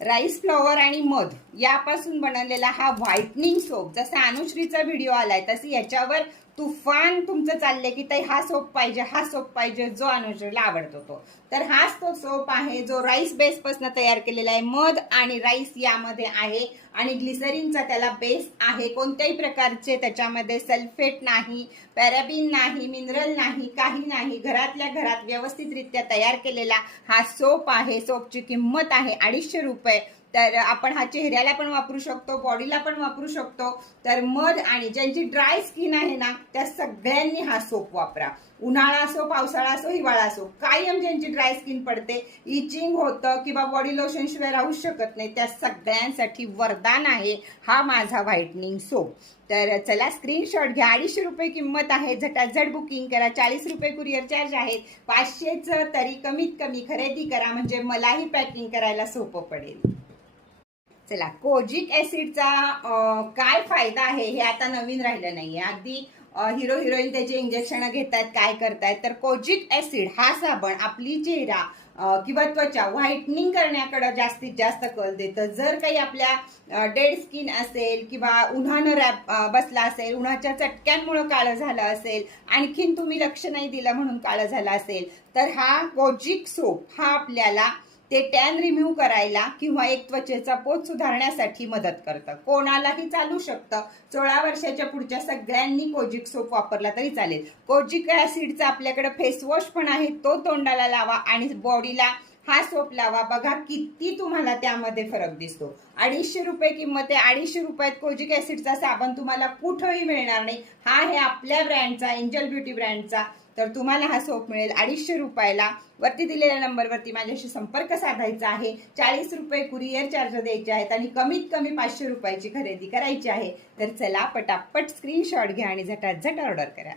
Rice flower आणि मध यापासून बनवलेला हा व्हाइटनिंग सोप, जसा अनुश्रीचा व्हिडिओ आलाय तसे याच्यावर तुफान तुमचं चाललंय की ताई हा सोप पाहिजे, हा सोप पाहिजे, जो अनुश्रीला आवडतो तो. तर हाच तो सोप आहे जो राईस बेस पासून तयार केलेला आहे. मध आणि राईस यामध्ये आहे आणि ग्लिसरीनचा त्याला बेस आहे. कोणत्याही प्रकारचे त्याच्यामध्ये सल्फेट नाही, पॅराबिन नाही, मिनरल नाही, काही नाही. घरातल्या घरात व्यवस्थितरित्या तयार केलेला हा सोप आहे. सोपची किंमत आहे 250 रुपये. तर आपण हा चेहऱ्याला पण वापरू शकतो, बॉडीला पण वापरू शकतो. तर मध आणि ज्यांची ड्राय स्किन आहे ना त्या सगळ्यांनी हा सोप वापरा. उन्हाळा असो, पावसाळा असो, हिवाळा असो, कायम ज्यांची ड्राय स्किन पडते, इचिंग होतं किंवा बॉडी लोशन शिवाय राहू शकत नाही, त्या सगळ्यांसाठी वरदान आहे हा माझा व्हाइटनिंग सोप. तर चला स्क्रीनशॉट घ्या. 250 रुपये किंमत आहे. झटाझट बुकिंग करा. 40 रुपये कुरिअर चार्ज आहेत. 500चं तरी कमीत कमी खरेदी करा म्हणजे मलाही पॅकिंग करायला सोपं पडेल. चला, कोजिक ऍसिडचा काय फायदा आहे हे आता नवीन राहिलं नाहीये. अगदी हिरो हिरोईन त्याचे इंजेक्शन घेतात, काय करतायत. तर कोजिक ऍसिड हा साबण आपली चेहरा किंवा त्वचा व्हाइटनिंग करण्याकडे जास्तीत जास्त कल देतं. जर काही आपल्या डेड स्किन असेल किंवा उन्हानं बसला असेल, उन्हाच्या चटक्यांमुळे काळं झालं असेल, आणखीन तुम्ही लक्ष नाही दिलं म्हणून काळं झालं असेल, तर हा कोजिक सोप हा आपल्याला ते टॅन रिम्यूव्ह करायला किंवा एक त्वचेचा पोत सुधारण्यासाठी मदत करतं. कोणालाही चालू शकतं. 16 वर्षाच्या पुढच्या सगळ्यांनी कोजिक सोप वापरला तरी चालेल. कोजिक ऍसिडचा आपल्याकडे फेस वॉश पण आहे, तो तोंडाला लावा आणि बॉडीला हा सोप लावा. बघा किती तुम्हाला त्यामध्ये फरक दिसतो. 250 रुपये किंमत आहे. 250 रुपयात कोजिक ऍसिडचा साबण तुम्हाला कुठेही मिळणार नाही. हा आहे आपल्या ब्रँडचा, एंजल ब्युटी ब्रँडचा. तर तुम्हाला हा सोप मिळेल 250 रुपयाला. वरती दिलेल्या नंबरवरती माझ्याशी संपर्क साधायचा आहे. 40 रुपये कुरिअर चार्ज द्यायचे आहेत आणि कमीत कमी 500 रुपयाची खरेदी करायची आहे. तर चला पटापट स्क्रीनशॉट घ्या आणि झटाझट ऑर्डर करा.